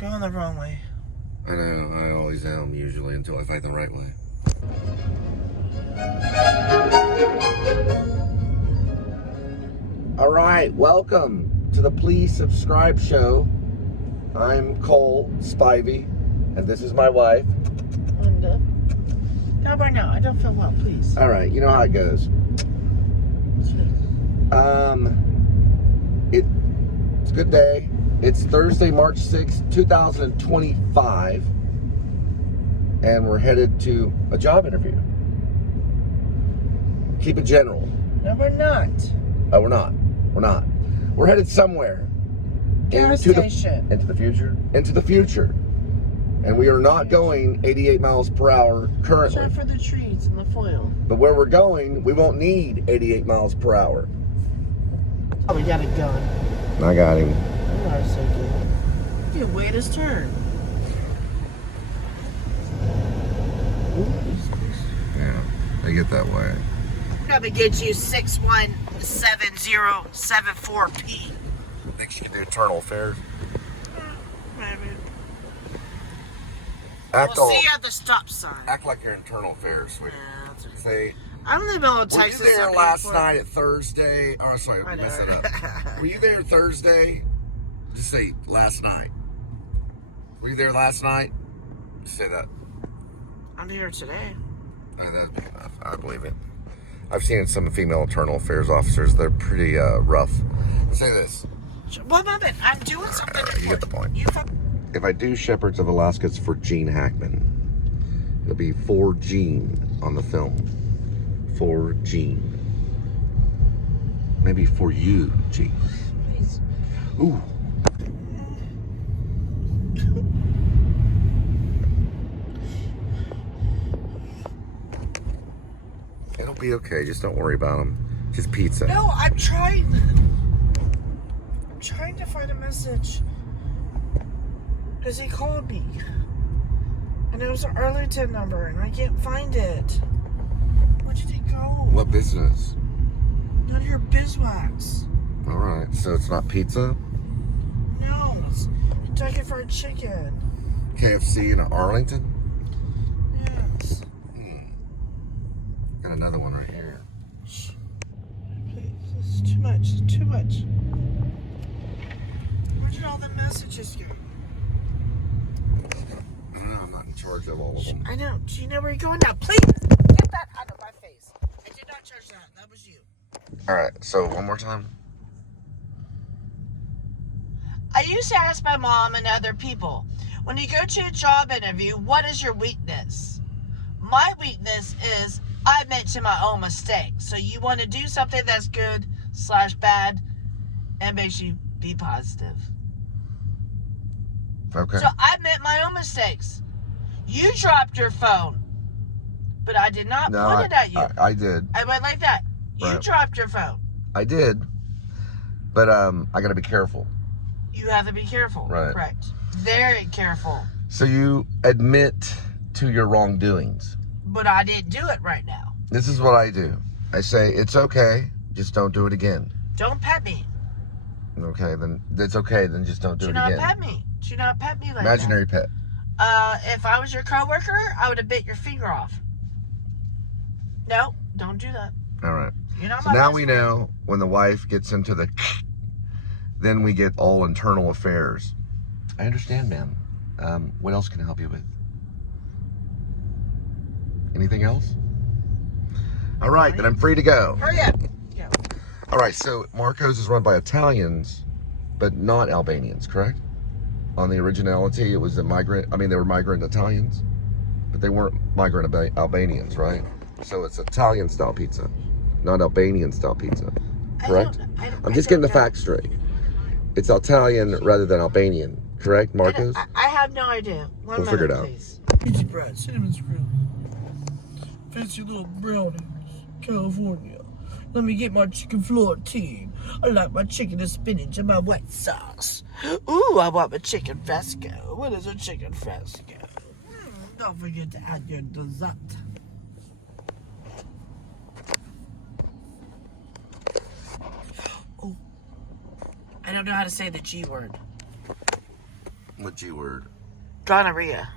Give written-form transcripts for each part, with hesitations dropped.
Going the wrong way. I know, I always am, usually, until I find the right way. All right, welcome to the Please Subscribe Show. I'm Cole Spivey, and this is my wife. Linda. How about now? I don't feel well, please. All right, you know how it goes. It's a good day. It's Thursday, March 6th, 2025, and we're headed to a job interview. Keep it general. No, we're not. Oh, we're not. We're not. We're headed somewhere. Gas station. Into the future. Into the future. And we are not going 88 miles per hour currently. Try for the trees and the foil. But where we're going, we won't need 88 miles per hour. Oh, we got a gun. I got him. You are so good. You wait his turn. Yeah, they get that way. I'm gonna get you 617074P. Think you can do Eternal Affairs? Maybe. Act We'll all, see you at the stop sign. act like you're Internal Affairs, sweetie. Yeah, that's okay. Say, I'm in the middle of were you Texas. there last night at Thursday? Oh, sorry, I I messed know. that up. Were you there Thursday? Just say last night. Were you there last night? Just say that. I'm here today. Oh, that'd be enough. I believe it. I've seen some female Internal Affairs officers. They're pretty rough. Say this. One moment. I'm doing something. You get the point. You If I do Shepherds of Alaska, it's for Gene Hackman. It'll be for Gene on the film. For Gene. Maybe for you, Gene. Please. Ooh. It'll be okay. Just don't worry about them. Just pizza. No, I'm trying to find a message. Because he called me. And it was an Arlington number, and I can't find it. Where did it go? What business? None of your beeswax. All right. So it's not pizza? No, it's Kentucky Fried Chicken. KFC in Arlington? Yes. Got another one right here. Please, this is too much. It's too much. Where did all the messages go? I'm not in charge of all of them. I know. Do you know where you're going now? Please, get that out of my face. I did not charge that. That was you. All right. So one more time. I used to ask my mom and other people, when you go to a job interview, what is your weakness? My weakness is I admit to my own mistakes. So you want to do something that's good/bad and makes you be positive. Okay. So I admit my own mistakes. You dropped your phone, but I did not point it at you. I did. I went like that. You Right. dropped your phone. I did. But I got to be careful. You have to be careful. Right. Correct. Very careful. So you admit to your wrongdoings. But I didn't do it right now. This is what I do. I say, it's okay, just don't do it again. Don't pet me. Okay, then it's okay, then just don't do Do it not again. pet me. Do not pet me like Imaginary pet. that. If I was your coworker, I would have bit your finger off. No, don't do that. All right. You're not So my now best we friend. know when the wife gets into the then we get all internal affairs. I understand, ma'am. What else can I help you with? Anything else? All right, then I'm free to go. Hurry up. Go. All right, so Marco's is run by Italians, but not Albanians, correct? On the originality, it was they were migrant Italians, but they weren't migrant Albanians, right? So it's Italian style pizza, not Albanian style pizza, correct? I'm just getting the facts straight. It's Italian rather than Albanian, correct, Marcos? I have no idea. One We'll figure it out. please. Pizza bread, cinnamon screw. Fancy little brownies, California. Let me get my chicken florentine. I like my chicken and spinach and my white sauce. Ooh, I want my chicken fresco. What is a chicken fresco? Don't forget to add your dessert. Oh, I don't know how to say the G word. What G word? Gonorrhea.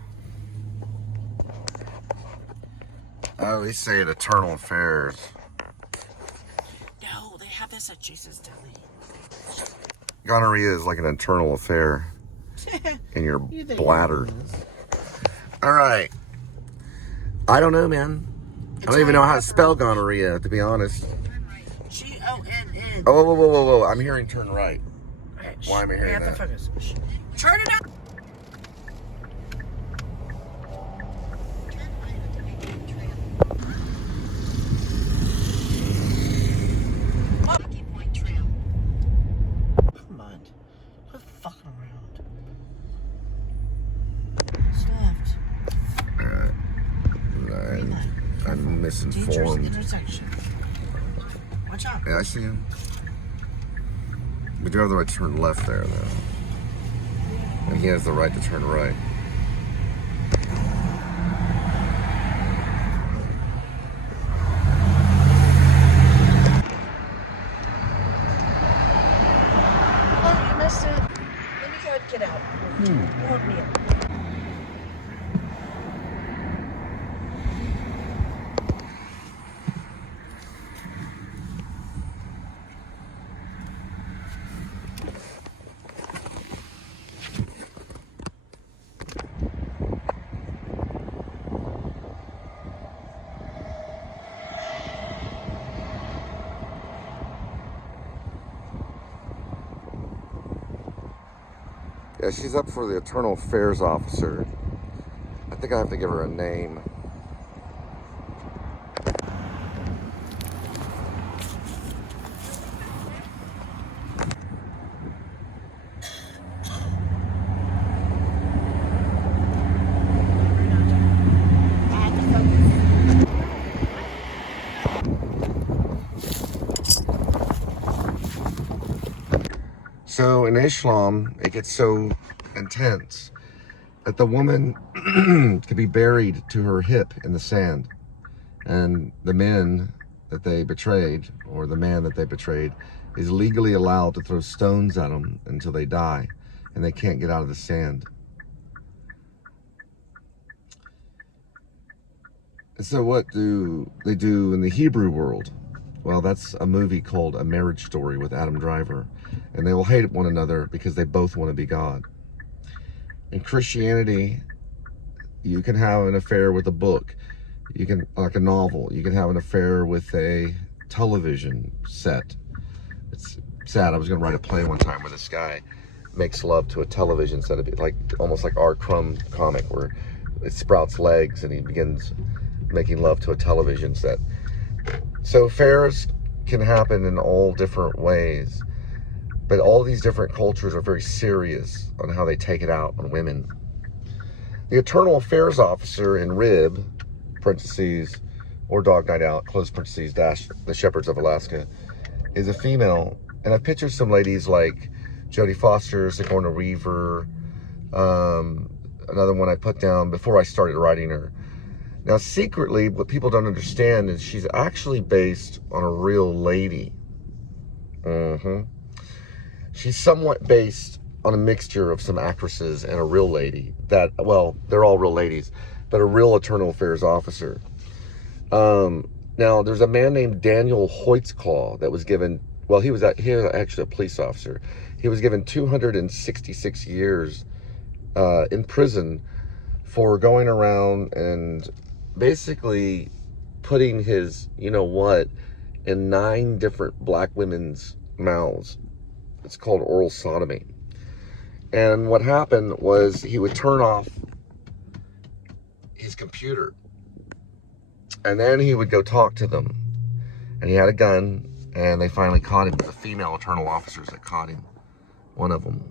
Oh, they say it eternal affairs. No, they have this at Jason's Deli. Gonorrhea is like an internal affair in your bladder. All right. I don't know, man. I don't even know how to spell gonorrhea, to be honest. G-O-N-N. Oh, whoa. I'm hearing turn right. Right, Why am I hearing that? Focus. Turn it up. Come on. Quit fucking around. It's left. Green light. I'm Dangerous misinformed. intersection. Watch out. Yeah, I see him. We do have the right to turn left there, though. And he has the right to turn right. Oh, you missed it. Let me go ahead and get out. Hold me up. Yeah, she's up for the Eternal Affairs Officer. I think I have to give her a name. So in Islam, it gets so intense that the woman could be buried to her hip in the sand. And the men that they betrayed, or the man that they betrayed, is legally allowed to throw stones at them until they die. And they can't get out of the sand. And so what do they do in the Hebrew world? Well, that's a movie called A Marriage Story with Adam Driver. And they will hate one another because they both want to be God. In Christianity, you can have an affair with a book. You can, like a novel, you can have an affair with a television set. It's sad. I was going to write a play one time where this guy makes love to a television set, like almost like R. Crumb comic, where it sprouts legs and he begins making love to a television set. So affairs can happen in all different ways, but all these different cultures are very serious on how they take it out on women. The Eternal Affairs Officer in Rib, parentheses, or Dog Night Out, close parentheses, dash, the Shepherds of Alaska, is a female. And I've pictured some ladies like Jodie Foster, Sigourney Weaver, another one I put down before I started writing her. Now, secretly, what people don't understand is she's actually based on a real lady. She's somewhat based on a mixture of some actresses and a real lady that, well, they're all real ladies, but a real Eternal Affairs Officer. Now, there's a man named Daniel Hoytsclaw that was given, well, he was actually a police officer. He was given 266 years in prison for going around and basically putting his, you know what, in 9 different black women's mouths. It's called oral sodomy. And what happened was he would turn off his computer and then he would go talk to them. And he had a gun, and they finally caught him. The female Eternal Officers that caught him. One of them.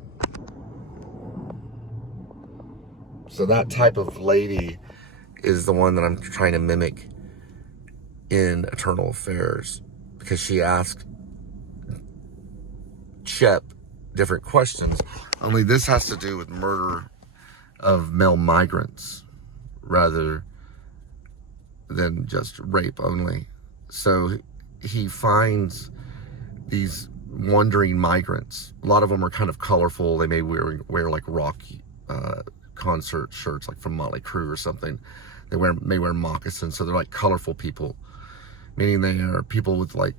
So that type of lady is the one that I'm trying to mimic in Eternal Affairs, because she asked Shep different questions. Only this has to do with murder of male migrants rather than just rape only. So he finds these wandering migrants. A lot of them are kind of colorful. They may wear like rock concert shirts, like from Motley Crue or something. They may wear moccasins, so they're like colorful people, meaning they are people with like,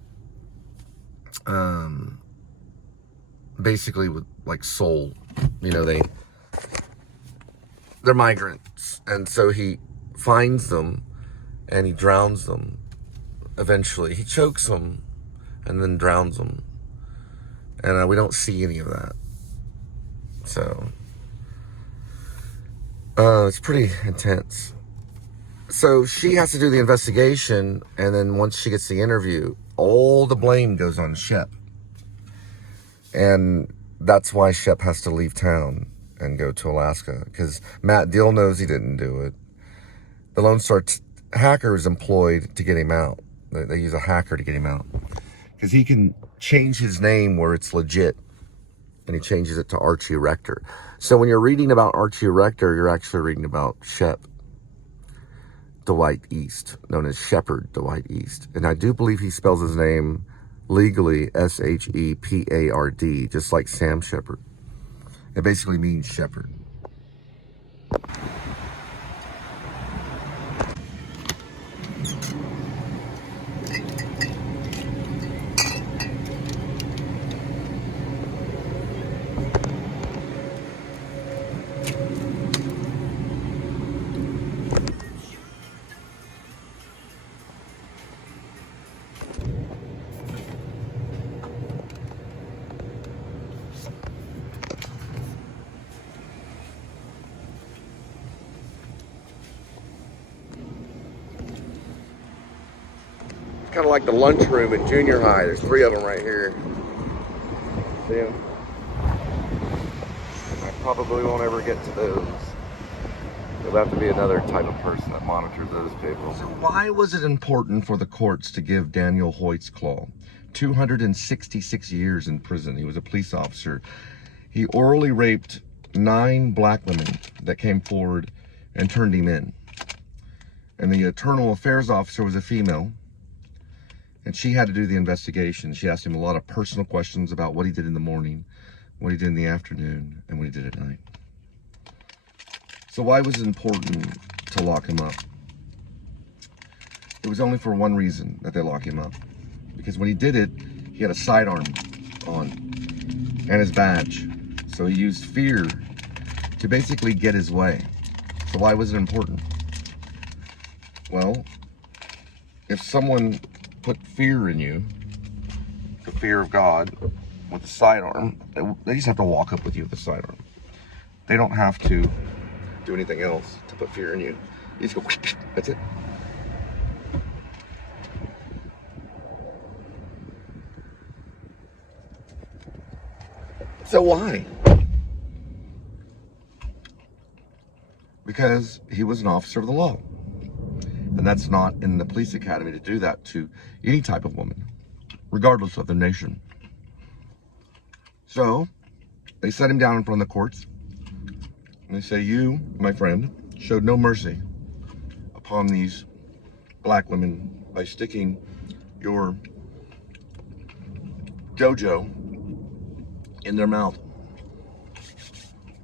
basically with like soul. You know, they're migrants, and so he finds them and he drowns them. Eventually, he chokes them and then drowns them, and we don't see any of that. So it's pretty intense. So she has to do the investigation, and then once she gets the interview, all the blame goes on Shep. And that's why Shep has to leave town and go to Alaska, because Matt Dill knows he didn't do it. The Lone Star hacker is employed to get him out. They use a hacker to get him out, because he can change his name where it's legit, and he changes it to Archie Rector. So when you're reading about Archie Rector, you're actually reading about Shep Dwight East, known as Shepherd Dwight East. And I do believe he spells his name legally Shepard, just like Sam Shepard. It basically means shepherd. Kind of like the lunchroom in junior high. There's 3 of them right here. See them? I probably won't ever get to those. There'll have to be another type of person that monitors those people. So why was it important for the courts to give Daniel Hoytsclaw 266 years in prison? He was a police officer. He orally raped 9 black women that came forward and turned him in. And the internal affairs officer was a female. And she had to do the investigation. She asked him a lot of personal questions about what he did in the morning, what he did in the afternoon, and what he did at night. So why was it important to lock him up? It was only for one reason that they lock him up. Because when he did it, he had a sidearm on and his badge. So he used fear to basically get his way. So why was it important? Well, if someone put fear in you, the fear of God, with a sidearm, they just have to walk up with you with a sidearm. They don't have to do anything else to put fear in you. You just go, that's it. So why? Because he was an officer of the law. And that's not in the police academy to do that to any type of woman, regardless of their nation. So they set him down in front of the courts. And they say, you, my friend, showed no mercy upon these black women by sticking your JoJo in their mouth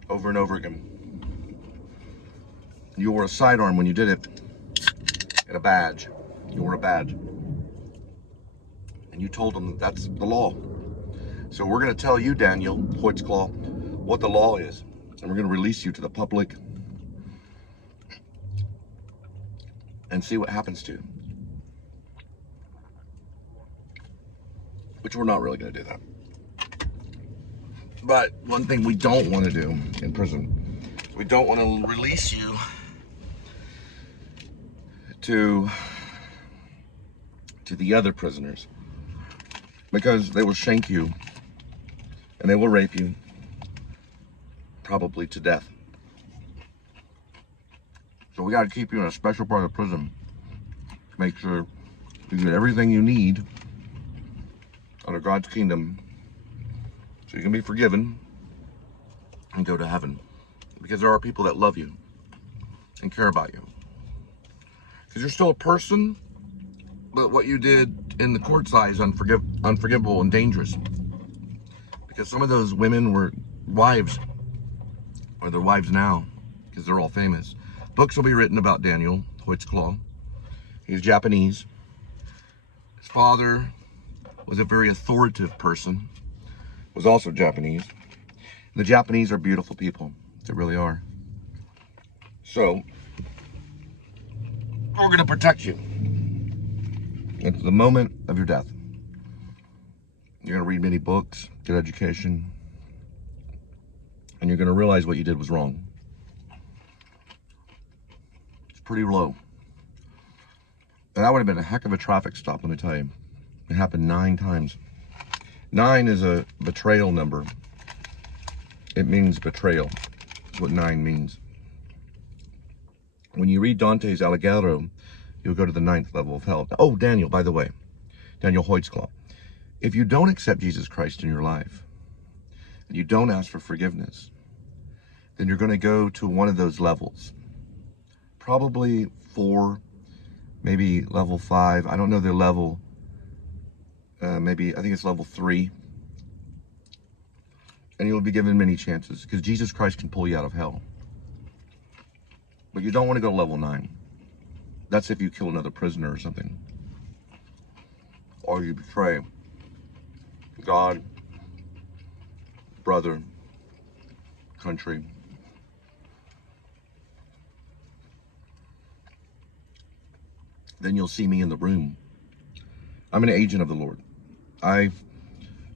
over and over again. You wore a sidearm when you did it, and a badge. You wore a badge. And you told them that that's the law. So we're going to tell you, Daniel Hoytsclaw, what the law is. And we're going to release you to the public and see what happens to you. Which we're not really going to do that. But one thing we don't want to do in prison, we don't want to release you to the other prisoners, because they will shank you and they will rape you, probably to death. So we got to keep you in a special part of the prison to make sure you get everything you need under God's kingdom, so you can be forgiven and go to heaven, because there are people that love you and care about you. Because you're still a person, but what you did in the court's eye is unforgivable and dangerous. Because some of those women were wives or their wives now, because they're all famous. Books will be written about Daniel Hoitzclaw. He's Japanese. His father was a very authoritative person, was also Japanese. The Japanese are beautiful people. They really are. So, we're going to protect you. It's the moment of your death. You're going to read many books, get education, and you're going to realize what you did was wrong. It's pretty low. And that would have been a heck of a traffic stop, let me tell you. It happened 9 times. 9 is a betrayal number. It means betrayal. That's what 9 means. When you read Dante's Alighiero, you'll go to the 9th level of hell. Oh, Daniel, by the way. Daniel Hoitzclaw. If you don't accept Jesus Christ in your life, and you don't ask for forgiveness, then you're going to go to one of those levels. Probably 4, maybe level 5. I don't know their level. Maybe, I think it's level 3. And you'll be given many chances, because Jesus Christ can pull you out of hell. But you don't want to go to level 9. That's if you kill another prisoner or something. Or you betray God, brother, country. Then you'll see me in the room. I'm an agent of the Lord. I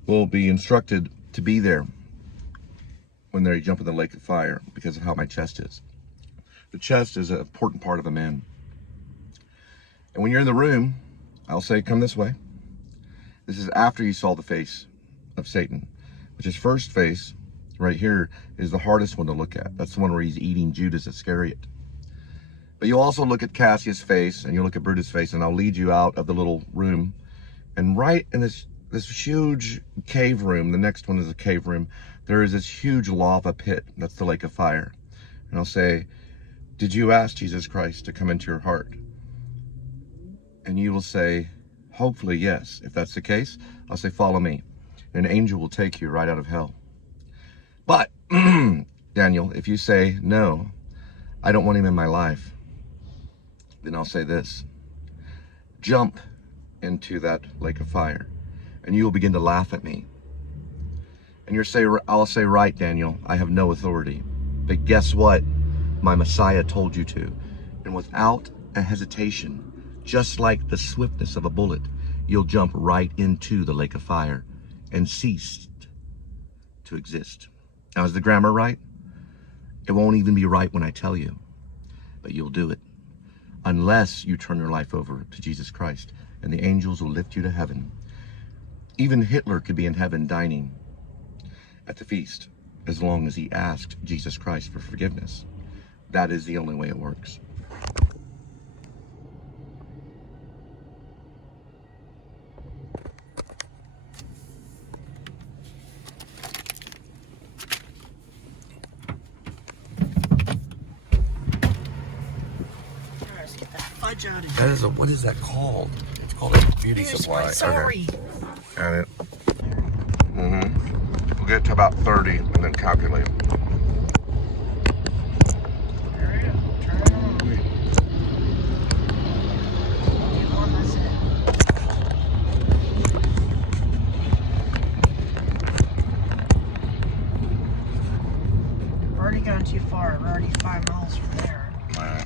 will be instructed to be there when they jump in the lake of fire because of how my chest is. The chest is an important part of a man. And when you're in the room, I'll say, come this way. This is after you saw the face of Satan, which his first face right here is the hardest one to look at. That's the one where he's eating Judas Iscariot. But you also look at Cassius' face and you look at Brutus' face, and I'll lead you out of the little room. And right in this huge cave room, the next one is a cave room, there is this huge lava pit. That's the lake of fire. And I'll say, did you ask Jesus Christ to come into your heart? And you will say, hopefully yes. If that's the case, I'll say, follow me. And an angel will take you right out of hell. But, Daniel, if you say, no, I don't want him in my life, then I'll say this. Jump into that lake of fire, and you will begin to laugh at me. And I'll say, right, Daniel, I have no authority. But guess what? My Messiah told you to. And without a hesitation, just like the swiftness of a bullet, you'll jump right into the lake of fire and cease to exist. Now, is the grammar right? It won't even be right when I tell you, but you'll do it. Unless you turn your life over to Jesus Christ, and the angels will lift you to heaven. Even Hitler could be in heaven dining at the feast, as long as he asked Jesus Christ for forgiveness. That is the only way it works. Fudge out of here. That is what is that called? It's called a beauty Here's supply. my sorry. Okay. Got it. We'll get to about 30 and then calculate. We're already gone too far. We're already 5 miles from there. Alright.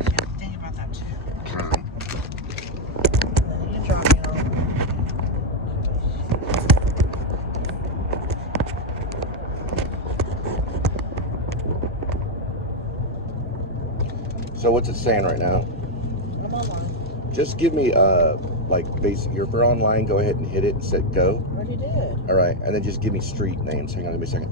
Yeah, think about that too. Alright. You drop me off. So what's it saying right now? I'm online. Just give me like basic. If you're online, go ahead and hit it and set go. Already did. All right, and then just give me street names. Hang on, give me a second.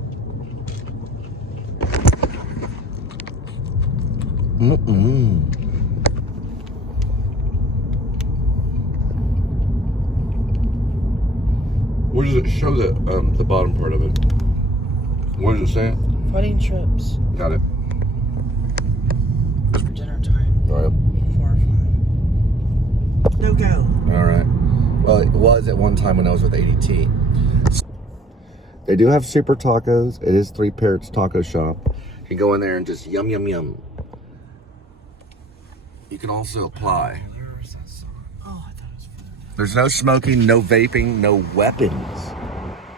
Where does it show the bottom part of it? What does it say? Wedding trips. Got it. For dinner time. All right. 4 or 5. No go. All right. Well, it was at one time when I was with ADT. They do have super tacos. It is 3 Parrots Taco Shop. You go in there and just yum, yum, yum. You can also apply. There's that song. Oh, I thought it was further down. There's no smoking, no vaping, no weapons,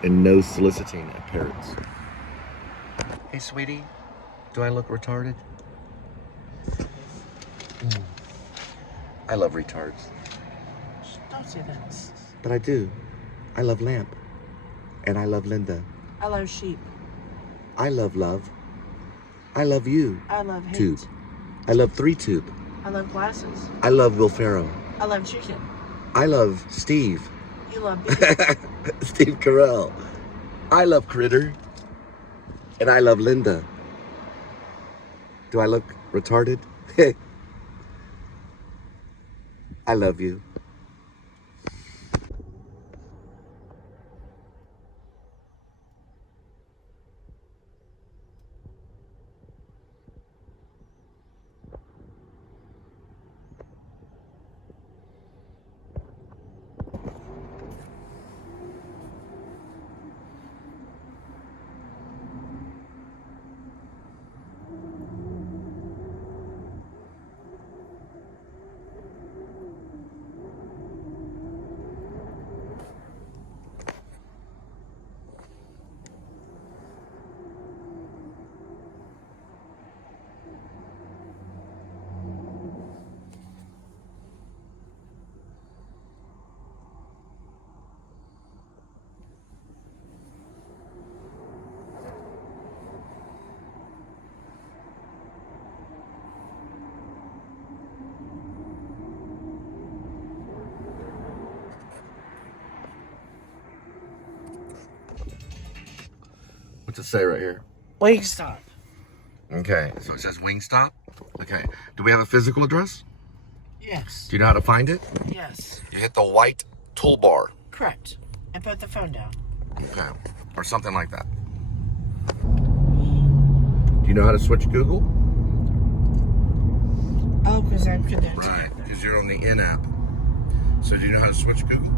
and no soliciting of parrots. Hey, sweetie, do I look retarded? I love retards. Don't say that. But I do. I love Lamp. And I love Linda. I love sheep. I love love. I love you. I love hate. Tube. I love 3-tube. I love glasses. I love Will Ferrell. I love chicken. I love Steve. You love beef. Steve Carell. I love Critter. And I love Linda. Do I look retarded? I love you. What's it say right here? Wingstop. Okay, so it says Wingstop. Okay, do we have a physical address? Yes. Do you know how to find it? Yes. You hit the white toolbar. Correct. And put the phone down. Okay, or something like that. Do you know how to switch Google? Oh, because I'm connected. Right, because you're on the in app. So do you know how to switch Google?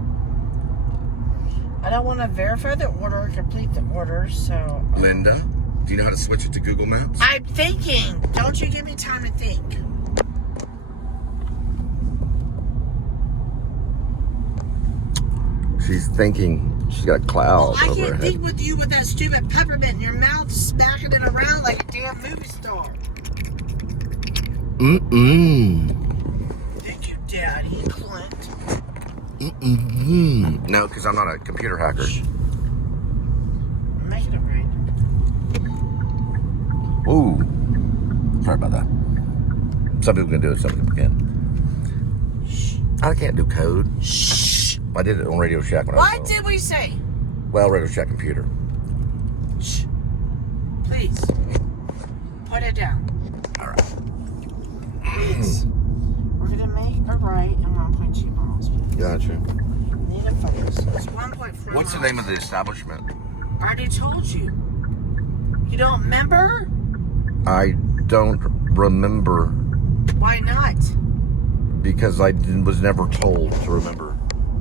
I don't want to verify the order or complete the order, so... Linda, do you know how to switch it to Google Maps? I'm thinking. Don't you give me time to think. She's thinking. She's got clouds I over her can't head. think with you with that stupid peppermint in your mouth smacking it around like a damn movie star. Thank you, Daddy Clint. No, because I'm not a computer hacker. I'm making it right. Ooh. Sorry about that. Some people can do it, some people can't. I can't do code. Shh. I did it on Radio Shack when I What was did we say? well, Radio Shack computer. Shh. Please. Put it down. All right. Please. We're going to make a right and 1.2 miles. Gotcha. Need to focus. It's 1.4 What's the name of the establishment? I already told you. You don't remember? I don't remember Why not? because I was never told to remember.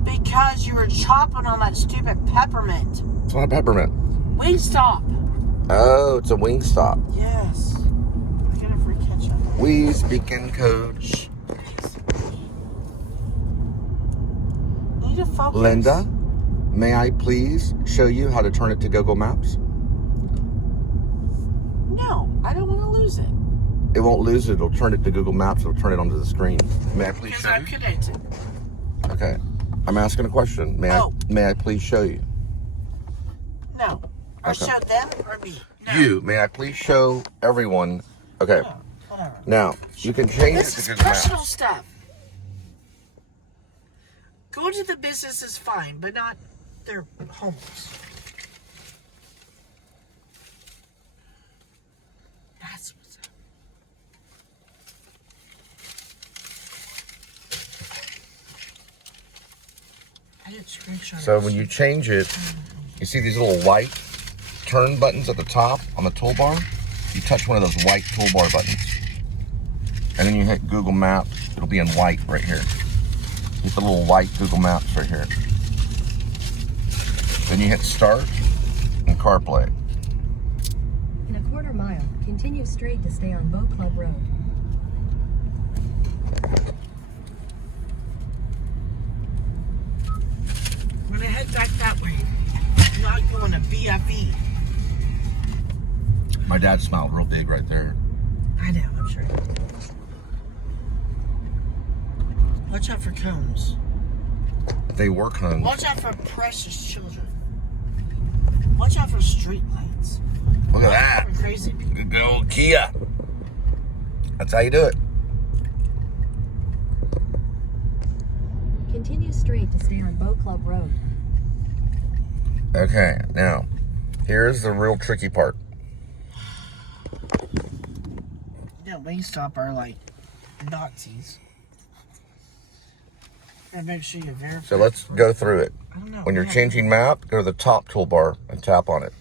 Because you were chopping on that stupid peppermint. It's not a peppermint. Wingstop. Oh, it's a Wingstop. Yes. I got a free ketchup. We speak in code. Shh. Please. Need to focus. Linda, may I please show you how to turn it to Google Maps? No, I don't want to lose it. It won't lose it. It'll turn it to Google Maps. It'll turn it onto the screen. May I please Because show I'm you? connected. Okay. I'm asking a question. May I please show you? No. Or Okay. show them or me. No. You, may I please show everyone? Okay. No, whatever. Now, you can change This it is to Google personal Maps. stuff. Going to the business is fine, but not their homes. That's what's up. I did screenshot. So when you change it, you see these little white turn buttons at the top on the toolbar? You touch one of those white toolbar buttons. And then you hit Google Maps. It'll be in white right here. Hit the little white Google Maps right here. Then you hit Start and CarPlay. Now, 1/4 mile, continue straight to stay on Boat Club Road. I'm gonna head back that way. I'm not going to BFE. My dad smiled real big right there. I know, I'm sure. Watch out for cones. They were cones. Watch out for precious children. Watch out for street lights. Look at Watch that. out for crazy people. Good old Kia. That's how you do it. Continue straight to stay on Boat Club Road. Okay, now, here's the real tricky part. Yeah, Wingstop are like Nazis. And make sure you verify. So let's go through it. I don't know. When you're changing map, go to the top toolbar and tap on it.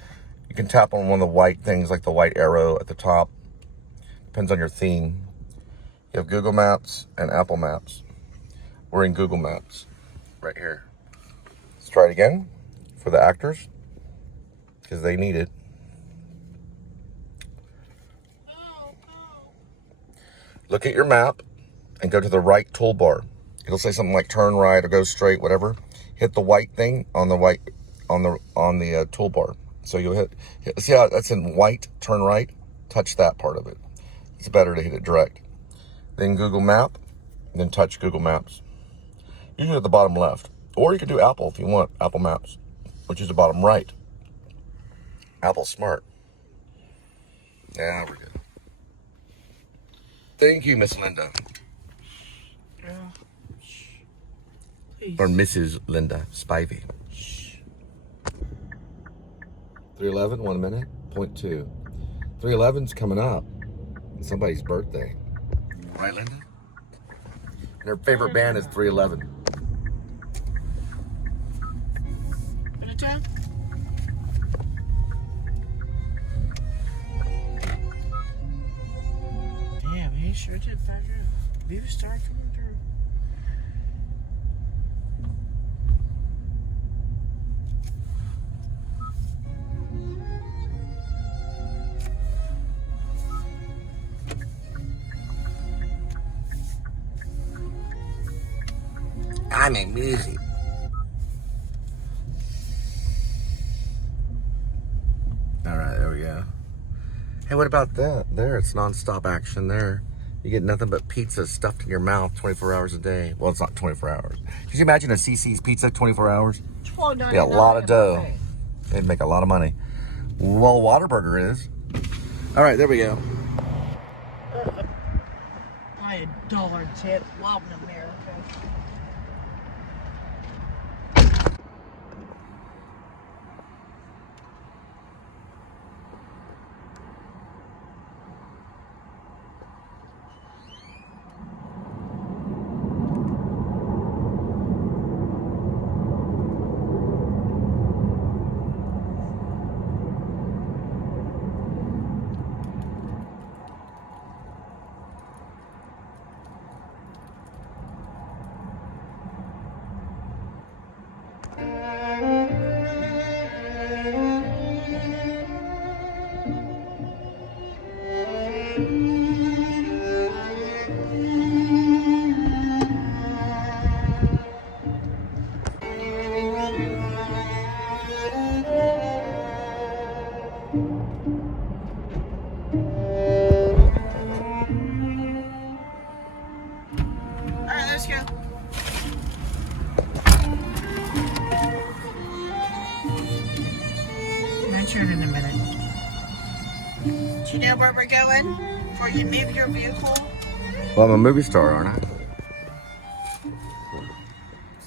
You can tap on one of the white things like the white arrow at the top. Depends on your theme. You have Google Maps and Apple Maps. We're in Google Maps right here. Let's try it again for the actors because they need it. Look at your map and go to the right toolbar. It'll say something like turn right or go straight, whatever. Hit the white thing on the toolbar. So you'll hit, see how that's in white, turn right? Touch that part of it. It's better to hit it direct. Then Google Map, then touch Google Maps. Usually at the bottom left. Or you can do Apple if you want, Apple Maps, which is the bottom right. Apple's smart. Yeah, we're good. Thank you, Miss Linda. Yeah. Please. Or Mrs. Linda Spivey. 311, 1 minute, 0.2. 311's coming up. It's somebody's birthday. Right, Linda? And her favorite band is 311. Damn, he sure did back up. View star coming through. I make music. All right, there we go. Hey, what about that? There, it's nonstop action there. You get nothing but pizza stuffed in your mouth 24 hours a day. Well, it's not 24 hours. Could you imagine a CC's pizza 24 hours? $12.99 Yeah, a lot of dough. buffet. They'd make a lot of money. Well, Whataburger is. All right, there we go. Buy $1 while in America. Alright, let's go. Measure it in a minute. Do you know where we're going? Before you move your vehicle? Well, I'm a movie star, aren't I?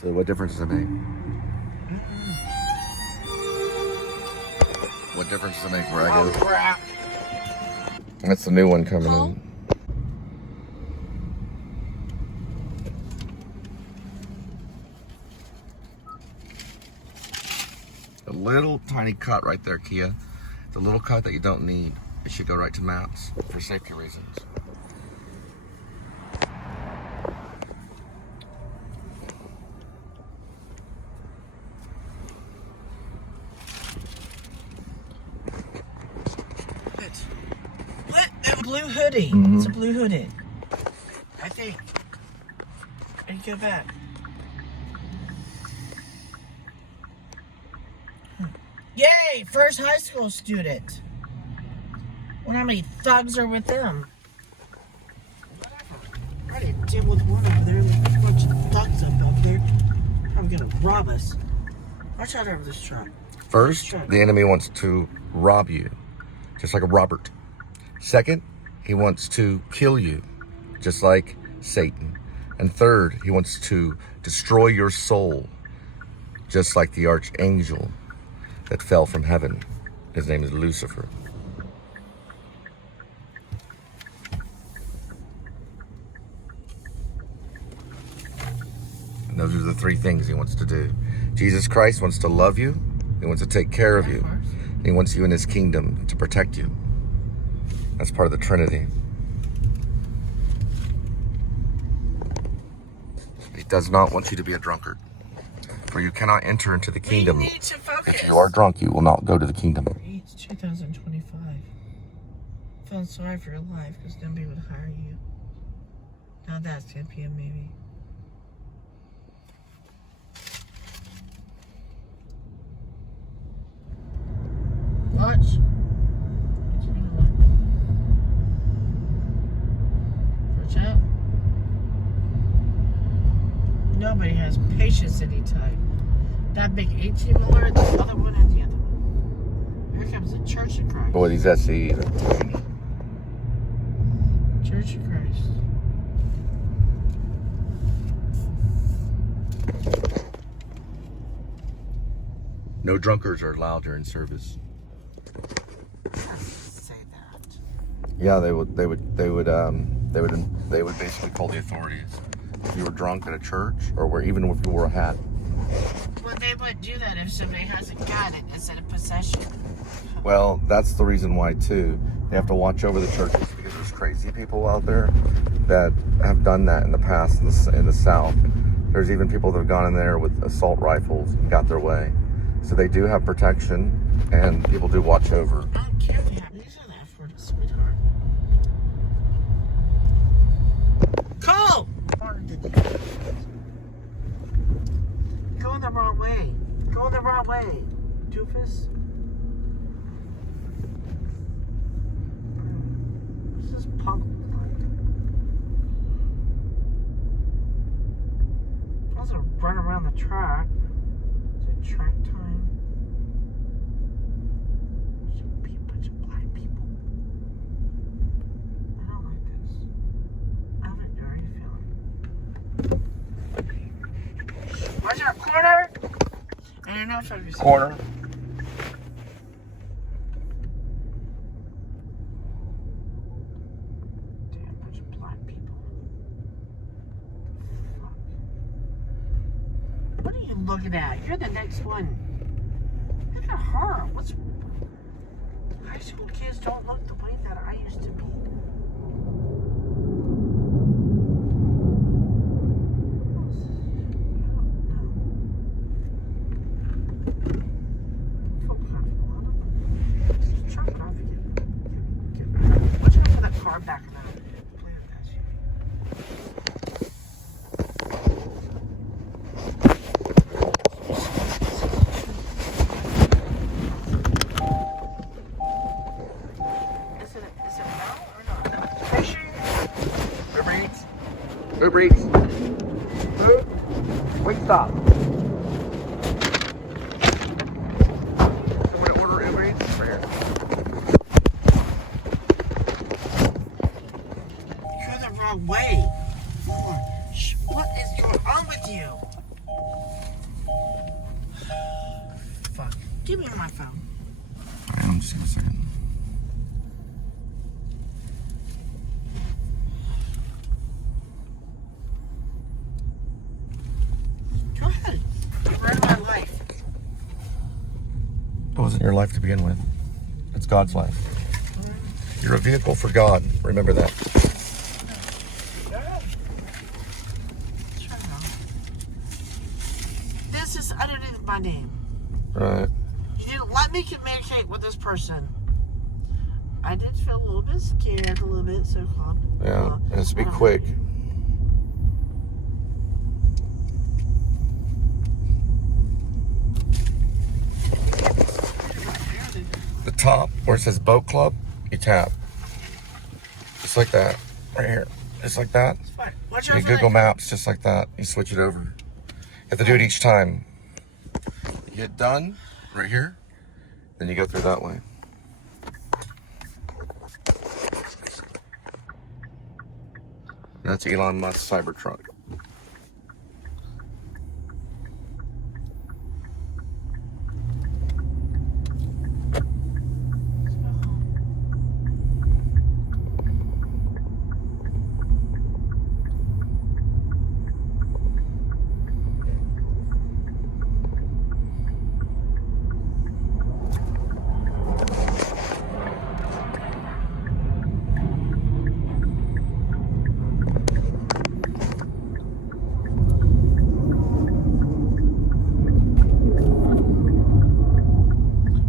So what difference does it make? What difference does it make where I Oh, go? crap. That's the new one coming Huh? in. A little tiny cut right there, Kia. The little cut that you don't need. It should go right to maps for safety reasons. Good. blue hoodie. Mhm. It's a blue hoodie. I think. And go back. Yay! First high school student. Wonder how many thugs are with them. I didn't deal with one over there. There's a bunch of thugs up there. Probably gonna rob us. Watch out over this truck. First, the enemy wants to rob you, just like a Robert. Second, he wants to kill you, just like Satan. And third, he wants to destroy your soul, just like the archangel that fell from heaven. His name is Lucifer. And those are the three things he wants to do. Jesus Christ wants to love you. He wants to take care of you. He wants you in his kingdom to protect you. That's part of the Trinity. He does not want you to be a drunkard. For you cannot enter into the kingdom. We need to focus. If you are drunk, you will not go to the kingdom. It's 2025. Feeling sorry for your life because nobody would hire you. Now that's gonna be a maybe. Watch. Watch out. Nobody has patience anytime. That big 18-wheeler, the other one, and the other one. Here comes the Church of Christ. Boy, these SE. Church of Christ. No drunkards are allowed during service. Say that. Yeah, they would basically call the authorities if you were drunk at a church, or where even if you wore a hat. Well, they would do that if somebody hasn't got it instead of possession. Well, that's the reason why too. They have to watch over the churches because there's crazy people out there that have done that in the past in the South. There's even people that have gone in there with assault rifles and got their way. So they do have protection, and people do watch over. I don't care if they have. These are the F word, sweetheart. Cole! Going the wrong way. Going the wrong way. Doofus. What's this punk like? I was gonna run around the track. It's a track time. Should be a bunch of black people. I don't like this. I don't know how you feeling. Watch out, corner! I don't know if I was Corner. Damn, bunch of black people. Fuck. What are you looking at? You're the next one. Look at her. What's high school kids don't look the way that I used to be. Back now. Play with that shit. Is it now or not? Fishy? Uber Eats. Uber Eats. Wait, stop. Someone order Uber Eats? Right here. Wrong way. What is going on with you? Fuck. Give me my phone. I'm just gonna say it. Go ahead. You're right in my life. It wasn't your life to begin with. It's God's life. You're a vehicle for God. Remember that. This is underneath my name. Right. You didn't let me communicate with this person. I did feel a little bit scared, a little bit, so called. Yeah, it has to be quick. The top where it says boat club, you tap. Just like that. Right here. Just like that. Watch You out for Google that. Maps just like that. You switch it over. You have to do it each time. You get done right here, then you go through that way. That's Elon Musk's Cybertruck.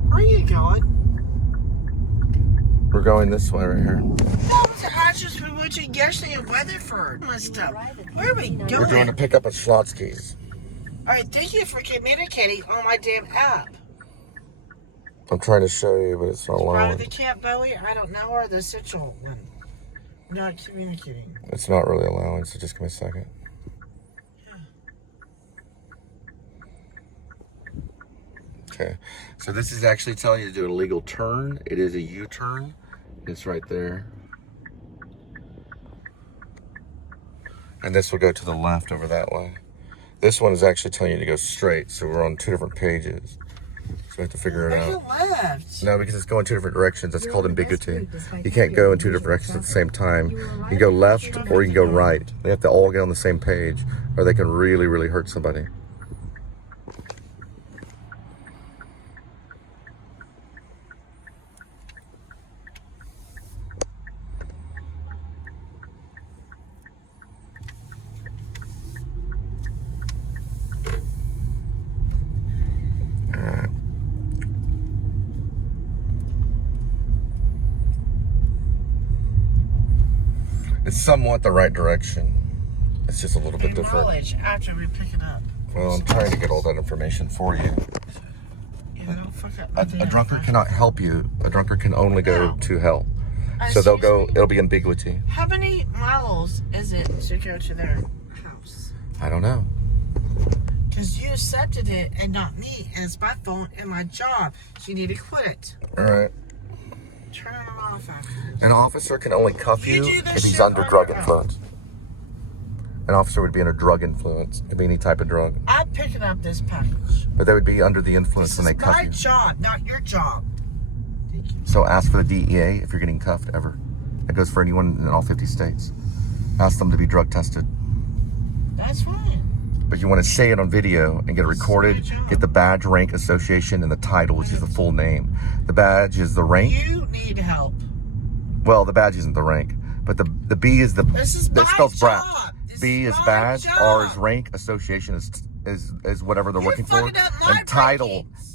Where are you going? We're going this way right here. No, I just been watching yesterday in Weatherford. My stuff. Where are we going? We're doing a pickup at Schlotsky's. Alright, thank you for communicating on my damn app. I'm trying to show you, but it's not Probably allowing. the Camp Bowie, I don't know, or the Central one. Not communicating. It's not really allowing, so just give me a second. Okay, so this is actually telling you to do a legal turn. It is a U-turn. It's right there. And this will go to the left over that way. This one is actually telling you to go straight, so we're on two different pages. So we have to figure it out. Left. No, because it's going two different directions. That's called ambiguity. You can't go in two different directions at the same time. You can go left or you can go right. They have to all get on the same page, or they can really, really hurt somebody. It's somewhat the right direction. It's just a little bit different. Knowledge after we pick it up. Well, I'm trying to get all that information for you. Yeah, don't fuck up A drunkard cannot help you. A drunkard can only go No. to hell. So they'll go, it'll be ambiguity. How many miles is it to go to their house? I don't know. Because you accepted it and not me, and it's my phone and my job. So you need to quit it. All right. Turn it off after. An officer can only cuff You you do this if he's shit under on drug your own. influence. An officer would be under drug influence. It could be any type of drug. I'm picking up this package. But they would be under the influence This when they is cuff my you. job, not your job. Thank you. So ask for the DEA if you're getting cuffed ever. That goes for anyone in all 50 states. Ask them to be drug tested. That's fine. But you want to say it on video and get it recorded, get the badge, rank, association, and the title, which is the full name. The badge is the rank. You need help. Well, the badge isn't the rank, but the B is the. This is that my spells brat. job. This B is is my badge, job. R is rank, association is whatever they're You're looking for, fucking up my and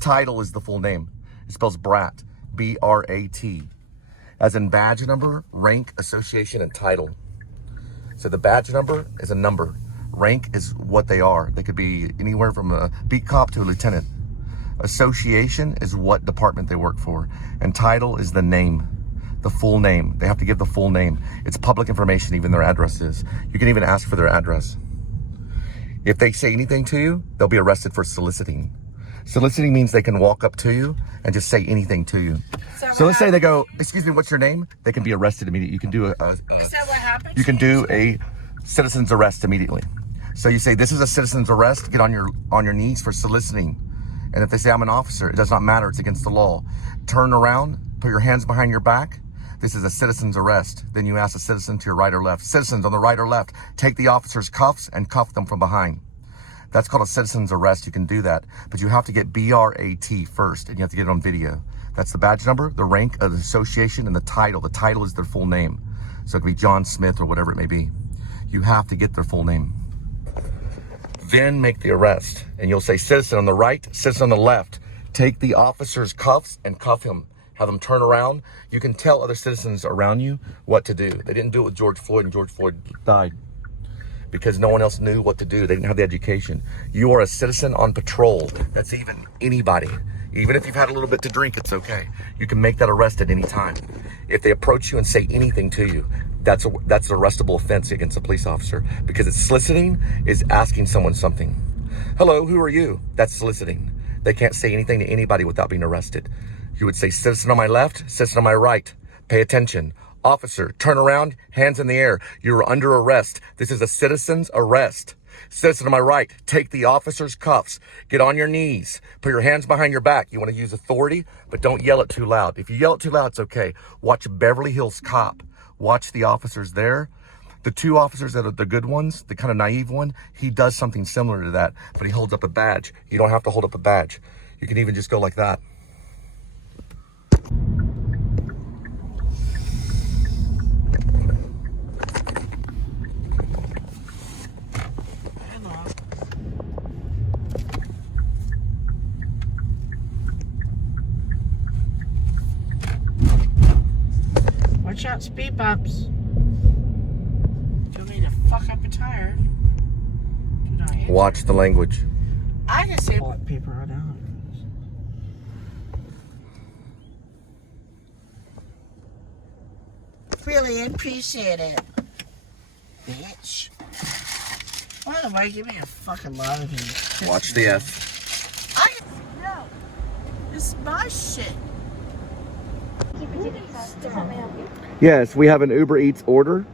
title is the full name. It spells brat, B-R-A-T, as in badge number, rank, association, and title. So the badge number is a number. Rank is what they are. They could be anywhere from a beat cop to a lieutenant. Association is what department they work for, and title is the name. The full name. They have to give the full name. It's public information, even their addresses. You can even ask for their address. If they say anything to you, they'll be arrested for soliciting. Soliciting means they can walk up to you and just say anything to you. So let's say they go, "Excuse me, what's your name?" They can be arrested immediately. You can do Is that what happened? you can do a citizen's arrest immediately. So you say, "This is a citizen's arrest. Get on your knees for soliciting." And if they say, "I'm an officer," it does not matter. It's against the law. Turn around, put your hands behind your back. This is a citizen's arrest. Then you ask the citizen to your right or left. Citizens on the right or left, take the officer's cuffs and cuff them from behind. That's called a citizen's arrest. You can do that, but you have to get BRAT first, and you have to get it on video. That's the badge number, the rank of the association, and the title. The title is their full name. So it could be John Smith or whatever it may be. You have to get their full name. Then make the arrest, and you'll say citizen on the right, citizen on the left. Take the officer's cuffs and cuff him. have them turn around. You can tell other citizens around you what to do. They didn't do it with George Floyd, and George Floyd died because no one else knew what to do. They didn't have the education. You are a citizen on patrol. That's even anybody. Even if you've had a little bit to drink, it's okay. You can make that arrest at any time. If they approach you and say anything to you, that's an arrestable offense against a police officer, because it's soliciting is asking someone something. Hello, who are you? That's soliciting. They can't say anything to anybody without being arrested. You would say, citizen on my left, citizen on my right. Pay attention. Officer, turn around, hands in the air. You're under arrest. This is a citizen's arrest. Citizen on my right, take the officer's cuffs. Get on your knees. Put your hands behind your back. You want to use authority, but don't yell it too loud. If you yell it too loud, it's okay. Watch Beverly Hills Cop. Watch the officers there. The two officers that are the good ones, the kind of naive one, he does something similar to that, but he holds up a badge. You don't have to hold up a badge. You can even just go like that. Watch out, speed bumps. If you need to fuck up a tire, do not hit. Watch the language. I can see what people are down. Really appreciate it, bitch. By the way, give me a fucking lot of these. Watch the F. No. It's my shit. Yes, we have an Uber Eats order.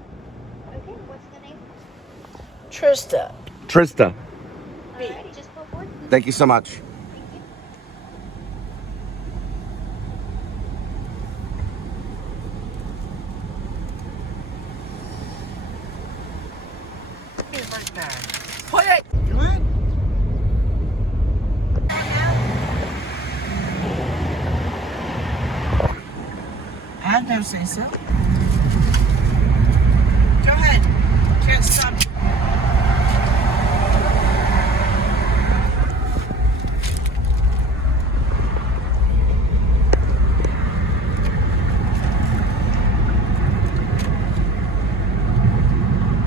Okay, what's the name? Trista. Trista. Alrighty, just go forward. Thank you so much. Thank you. Right there. Put it. Good. I don't say so. Go ahead. Can't stop.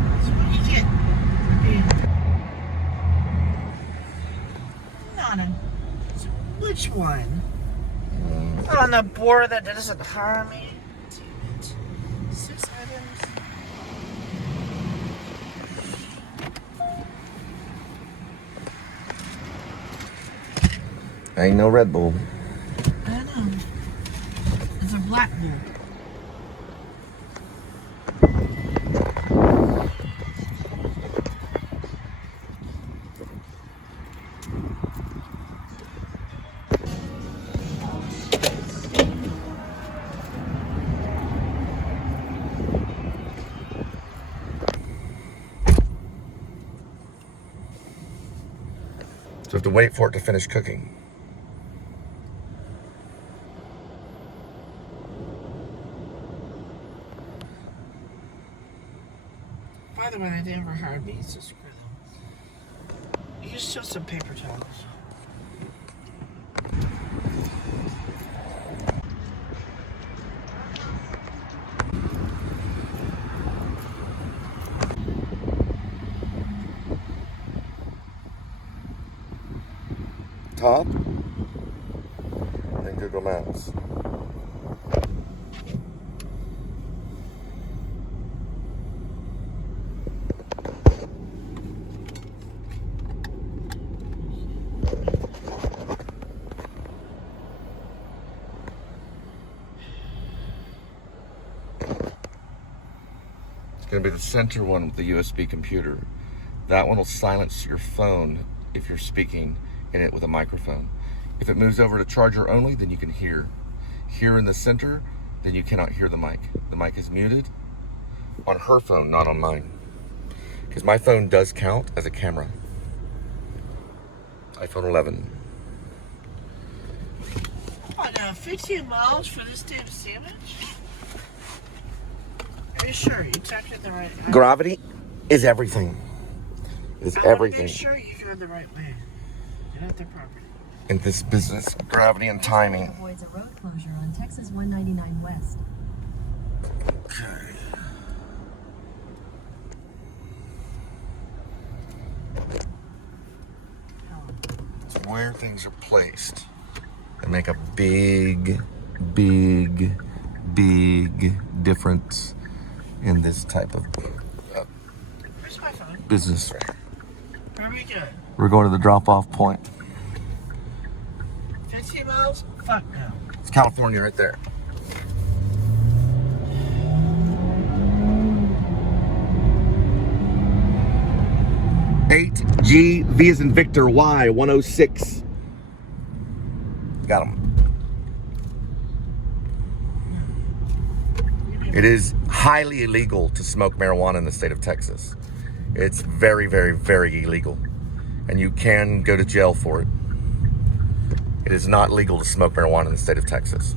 That's what you get. Nana. Which one? On the board that doesn't harm me. Damn it. 6 items. Ain't no Red Bull. I know. It's a black bull. So you have to wait for it to finish cooking. By the way, I never hired me, so screw them. Here's still some paper towels. Top, and Google Maps. It's going to be the center one with the USB computer. That one will silence your phone if you're speaking in it with a microphone. If it moves over to charger only, then you can hear. Here in the center, then you cannot hear the mic. The mic is muted on her phone, not on mine. Because my phone does count as a camera. iPhone 11. What, 15 miles for this damn sandwich? Are you sure you typed it the right way? Gravity is everything. It is I want to everything. make sure you're going the right way. Get out the property. in this business, gravity and timing. Avoids a road closure on Texas 199 West. Okay. It's where things are placed that make a big difference in this type of Where's my phone? business. Where are we going? We're going to the drop-off point. 15 miles? Fuck no. It's California right there. G V as in Victor Y 106. Got him. It is highly illegal to smoke marijuana in the state of Texas. It's very illegal. And you can go to jail for it. It is not legal to smoke marijuana in the state of Texas.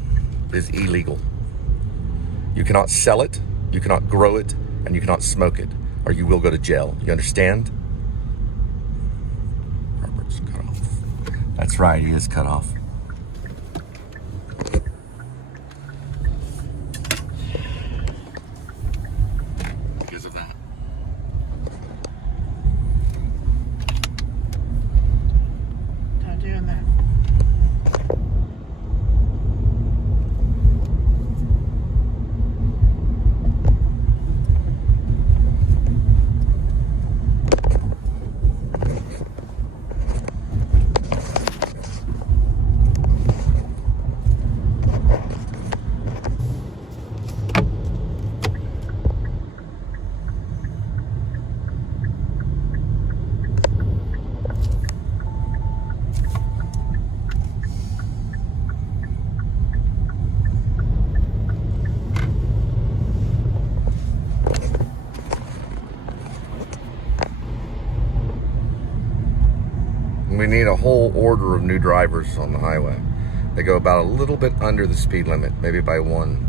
It is illegal. You cannot sell it, you cannot grow it, and you cannot smoke it, or you will go to jail. You understand? Robert's cut off. That's right, he is cut off. Because of that. Not doing that. We need a whole order of new drivers on the highway. They go about a little bit under the speed limit, maybe by 1.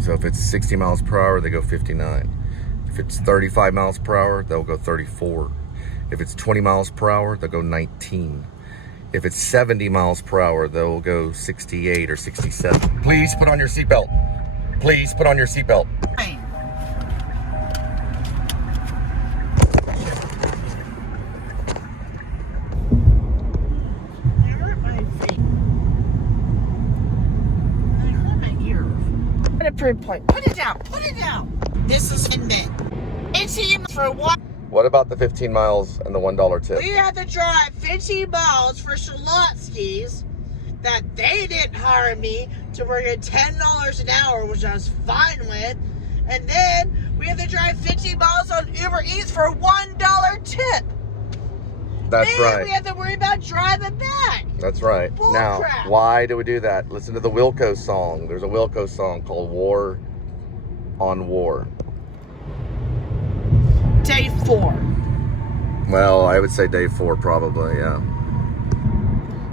So if it's 60 miles per hour, they go 59. If it's 35 miles per hour, they'll go 34. If it's 20 miles per hour, they'll go 19. If it's 70 miles per hour, they'll go 68 or 67. Please put on your seatbelt. Please put on your seatbelt. Hey. They hurt my feet. They hurt my ears. Put a proof point. Put it down. Put it down. This is Finbit. It's him for what? What about the 15 miles and the $1 tip? We had to drive 15 miles for Shalotskis that they didn't hire me to work at $10 an hour, which I was fine with. And then we had to drive 15 miles on Uber Eats for a $1 tip. That's Then right. we had to worry about driving back. That's right. Bull Now, crap. why do we do that? Listen to the Wilco song. There's a Wilco song called War on War. Day 4. Well, I would say day 4 probably, yeah.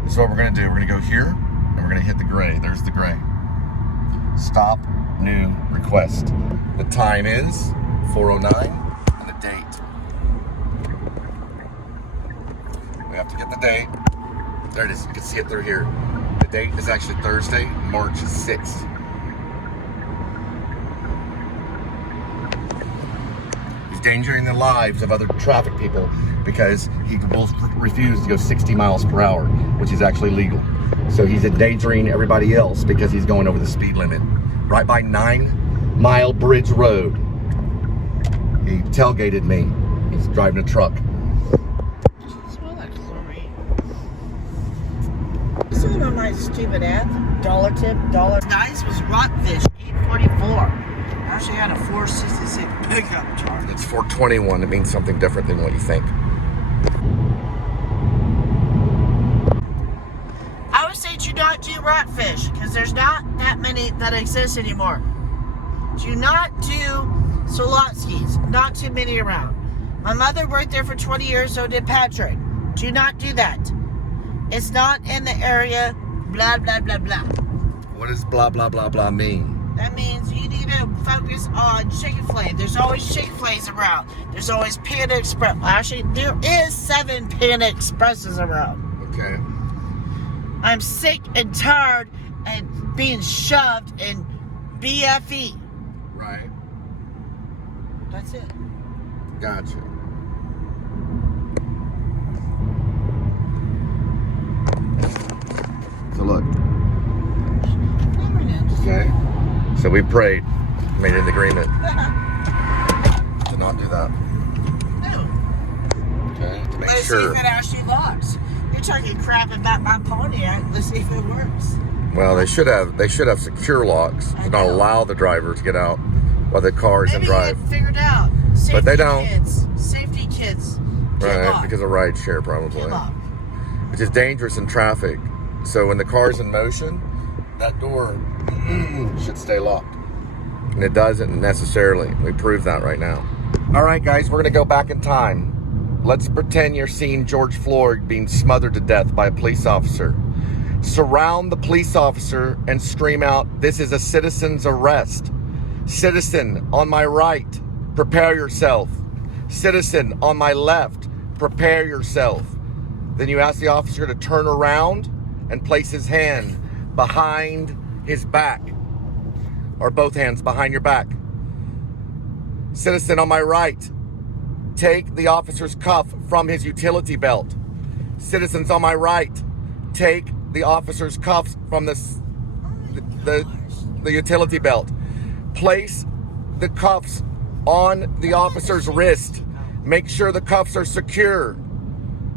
This is what we're gonna do. We're gonna go here and we're gonna hit the gray. There's the gray. Stop, new request. The time is 4:09 and the date. We have to get the date. There it is, you can see it through here. The date is actually Thursday, March 6th. Endangering the lives of other traffic people because he will refuse to go 60 miles per hour, which is actually legal. So he's endangering everybody else because he's going over the speed limit right by 9 Mile Bridge Road. He tailgated me. He's driving a truck. Smell that chlorine. See what my stupid ad? Dollar tip, dollar. Nice was rockfish, $8.44. Actually had a 466 pickup charge. It's 421. It means something different than what you think. I would say do not do rockfish because there's not that many that exist anymore. Do not do Solotskis. Not too many around. My mother worked there for 20 years, so did Patrick. Do not do that. It's not in the area, blah, blah, blah, blah. What does blah, blah, blah, blah mean? That means you need you to focus on Chick-fil-A. There's always Chick-fil-A's around. There's always Panda Express. Actually, there is 7 Panda Expresses around. Okay. I'm sick and tired and being shoved in BFE. Right. That's it. Gotcha. So look. Okay. So we prayed, made an agreement to not do that. No. Okay. To make Let's sure. see if it actually locks. You're talking crap about my Pontiac. Let's see if it works. Well, they should have secure locks to not allow the driver to get out while the car is in Maybe drive. they figured out. Safety But they don't. Safety kids. Right, because of ride share probably. Which is dangerous in traffic. So when the car's in motion, that door should stay locked. And it doesn't necessarily. We proved that right now. All right, guys, we're going to go back in time. Let's pretend you're seeing George Floyd being smothered to death by a police officer. Surround the police officer and scream out, "This is a citizen's arrest. Citizen on my right, prepare yourself. Citizen on my left, prepare yourself." Then you ask the officer to turn around and place his hand behind his back, or both hands behind your back. Citizen on my right, take the officer's cuff from his utility belt. Citizens on my right, take the officer's cuffs from the utility belt. Place the cuffs on the officer's wrist. Make sure the cuffs are secure.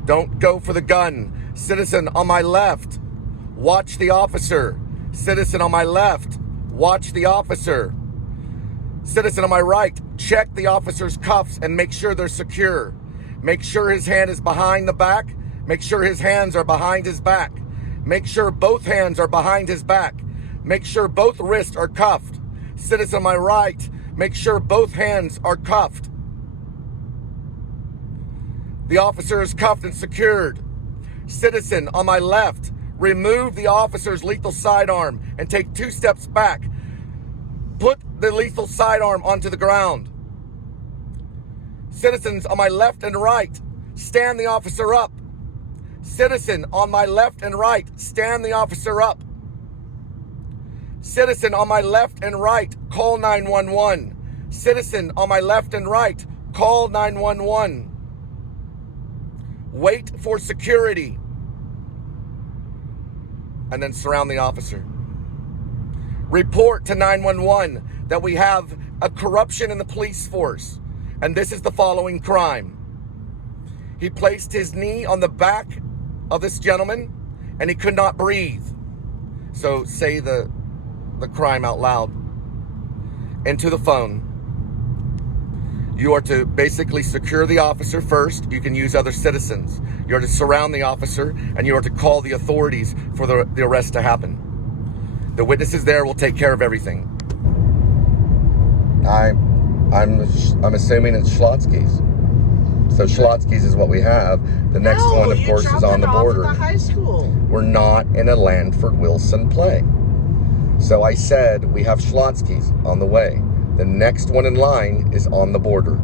Don't go for the gun. Citizen on my left, watch the officer. Citizen on my left, watch the officer. Citizen on my right, check the officer's cuffs and make sure they're secure. Make sure his hand is behind the back. Make sure his hands are behind his back. Make sure both hands are behind his back. Make sure both wrists are cuffed. Citizen on my right, make sure both hands are cuffed. The officer is cuffed and secured. Citizen on my left, remove the officer's lethal sidearm and take 2 steps back. Put the lethal sidearm onto the ground. Citizens on my left and right, stand the officer up. Citizen on my left and right, stand the officer up. Citizen on my left and right, call 911. Citizen on my left and right, call 911. Wait for security. And then surround the officer. Report to 911 that we have a corruption in the police force. And this is the following crime. He placed his knee on the back of this gentleman and he could not breathe. So say the crime out loud into the phone. You are to basically secure the officer first. You can use other citizens. You are to surround the officer and you are to call the authorities for the arrest to happen. The witnesses there will take care of everything. I'm assuming it's Schlotsky's. So Schlotsky's is what we have. The next one, of course, is on the border. At the high school. We're not in a Lanford Wilson play. So I said we have Schlotsky's on the way. The next one in line is on the border.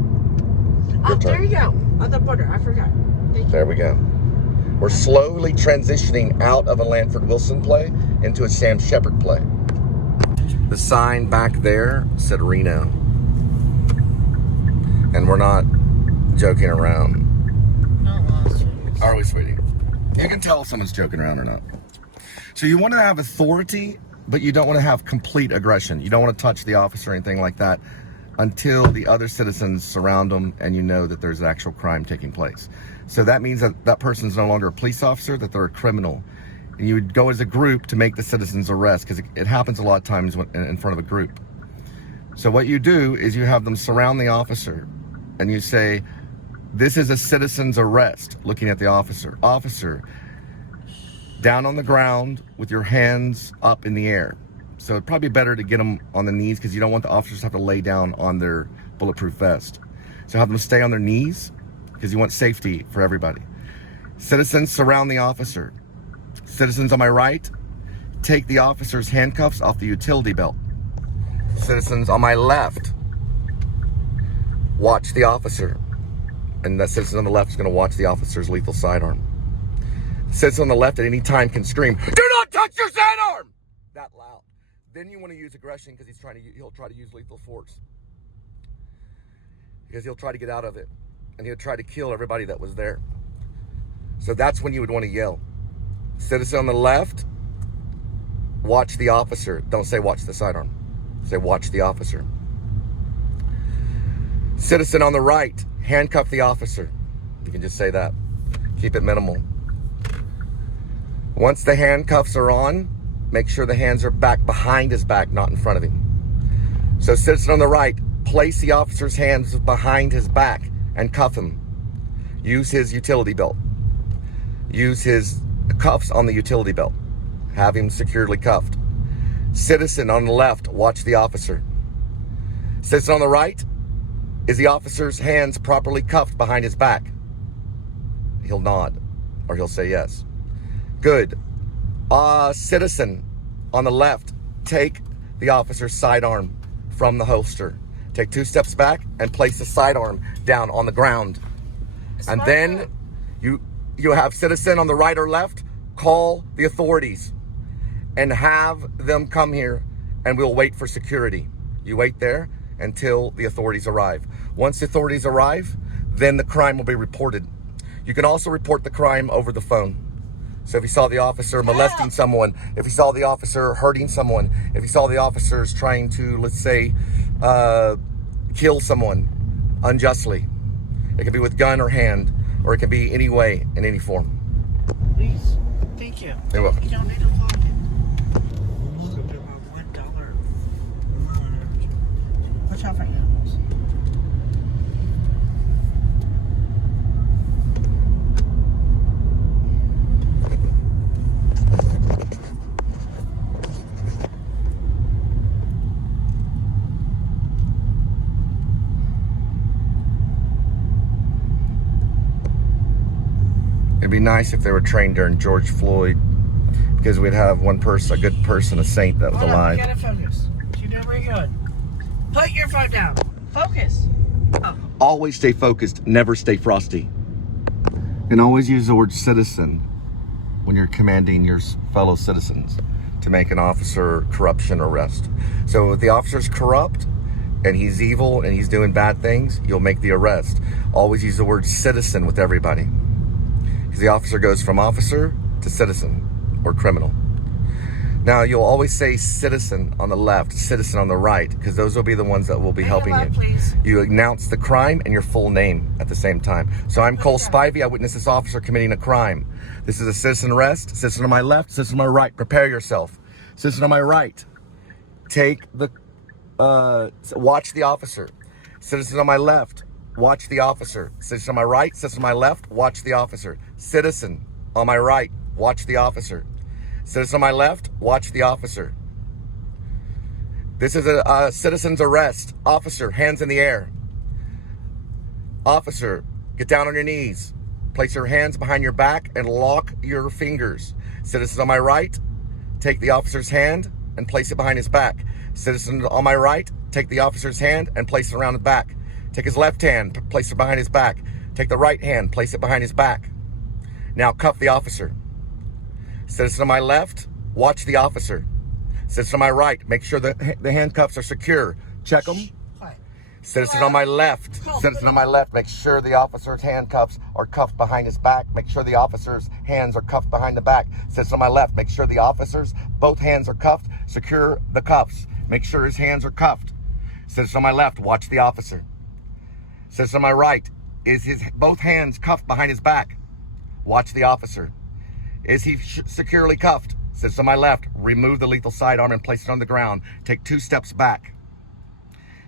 Oh, there you go. On the border. I forgot. Thank you. There we go. We're slowly transitioning out of a Lanford Wilson play into a Sam Shepard play. The sign back there said Reno. And we're not joking around. Are we, sweetie? You can tell if someone's joking around or not. So you want to have authority, but you don't want to have complete aggression. You don't want to touch the officer or anything like that until the other citizens surround them and you know that there's actual crime taking place. So that means that that person's no longer a police officer, that they're a criminal. And you would go as a group to make the citizens arrest, because it happens a lot of times in front of a group. So what you do is you have them surround the officer and you say, "This is a citizen's arrest," looking at the officer. "Officer, down on the ground with your hands up in the air." So it'd probably be better to get them on the knees because you don't want the officers to have to lay down on their bulletproof vest. So have them stay on their knees because you want safety for everybody. Citizens, surround the officer. Citizens on my right, take the officer's handcuffs off the utility belt. Citizens on my left, watch the officer. And the citizen on the left is going to watch the officer's lethal sidearm. The citizen on the left at any time can scream, "Do not touch your sidearm!" That loud. Then you want to use aggression because he'll try to use lethal force. Because he'll try to get out of it. And he'll try to kill everybody that was there. So that's when you would want to yell. Citizen on the left, watch the officer. Don't say watch the sidearm. Say watch the officer. Citizen on the right, handcuff the officer. You can just say that. Keep it minimal. Once the handcuffs are on, make sure the hands are back behind his back, not in front of him. So citizen on the right, place the officer's hands behind his back and cuff him. Use his utility belt. Use his cuffs on the utility belt. Have him securely cuffed. Citizen on the left, watch the officer. Citizen on the right, is the officer's hands properly cuffed behind his back? He'll nod, or he'll say yes. Good. Citizen on the left, take the officer's sidearm from the holster. Take 2 steps back and place the sidearm down on the ground. And then you have citizen on the right or left, call the authorities and have them come here, and we'll wait for security. You wait there until the authorities arrive. Once the authorities arrive, then the crime will be reported. You can also report the crime over the phone. So if you saw the officer molesting someone, if you saw the officer hurting someone, if you saw the officers trying to, let's say, kill someone unjustly, it can be with gun or hand, or it can be any way, in any form. Please. Thank you. You're welcome. You don't need a pocket. Look at my $1. Watch out for animals. It'd be nice if they were trained during George Floyd, because we'd have one person, a good person, a saint that was Hold on, alive. you gotta focus. You're doing very good. Put your phone down. Focus. Oh. Always stay focused, never stay frosty. And always use the word citizen when you're commanding your fellow citizens to make an officer corruption arrest. So if the officer's corrupt and he's evil and he's doing bad things, you'll make the arrest. Always use the word citizen with everybody, because the officer goes from officer to citizen or criminal. Now, you'll always say citizen on the left, citizen on the right, because those will be the ones that will be helping you. Please. You announce the crime and your full name at the same time. So I'm Cole Spivey. I witnessed this officer committing a crime. This is a citizen arrest. Citizen on my left, citizen on my right. Prepare yourself. Citizen on my right, watch the officer. Citizen on my left, watch the officer. Citizen on my right, citizen on my left, watch the officer. Citizen on my right, watch the officer. Citizen on my left, watch the officer. This is a citizen's arrest. Officer, hands in the air. Officer, get down on your knees. Place your hands behind your back and lock your fingers. Citizen on my right, take the officer's hand and place it behind his back. Citizen on my right, take the officer's hand and place it around his back. Take his left hand, place it behind his back. Take the right hand, place it behind his back. Now cuff the officer. Citizen on my left, watch the officer. Citizen on my right, make sure the handcuffs are secure. Check them. Citizen on my left, make sure the officer's handcuffs are cuffed behind his back. Make sure the officer's hands are cuffed behind the back. Citizen on my left, make sure the officer's both hands are cuffed. Secure the cuffs. Make sure his hands are cuffed. Citizen on my left, watch the officer. Citizen on my right, is his both hands cuffed behind his back? Watch the officer. Is he securely cuffed? Citizen on my left, remove the lethal sidearm and place it on the ground. Take 2 steps back.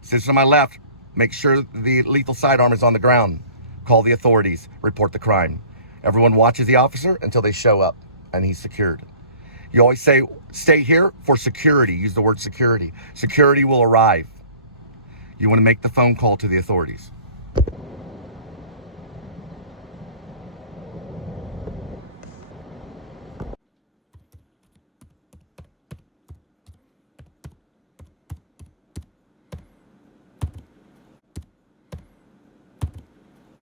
Citizen on my left, make sure the lethal sidearm is on the ground. Call the authorities. Report the crime. Everyone watches the officer until they show up and he's secured. You always say, stay here for security. Use the word security. Security will arrive. You want to make the phone call to the authorities.